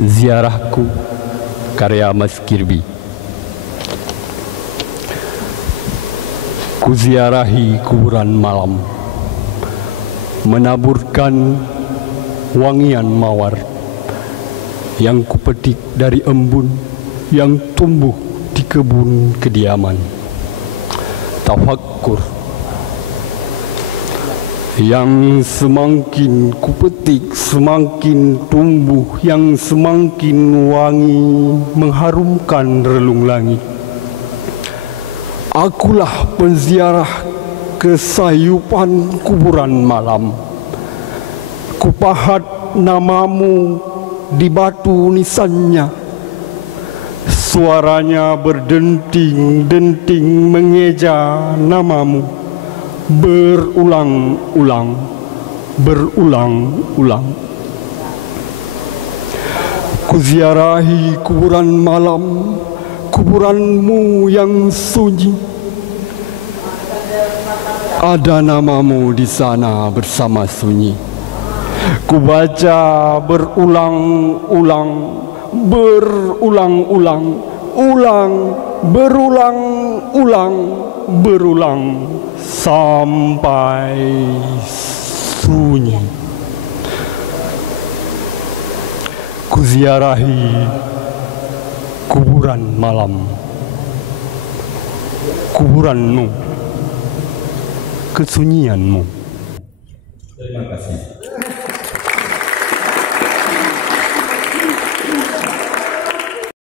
Ziarahku, karya Mas Kirby. Kuziarahi kuburan malam, menaburkan wangian mawar yang kupetik dari embun yang tumbuh di kebun kediaman. Tafakkur yang semakin kupetik semakin tumbuh, yang semakin wangi mengharumkan relung langit. Akulah penziarah kesayupan kuburan malam. Kupahat namamu di batu nisannya. Suaranya berdenting-denting mengeja namamu berulang-ulang, berulang-ulang. Kuziarahi kuburan malam, kuburanmu yang sunyi. Ada namamu di sana bersama sunyi. Kubaca berulang-ulang, berulang-ulang, berulang-ulang, berulang sampai sunyi. Kuziarahi kuburan malam, kuburanmu, kesunyianmu. Terima kasih.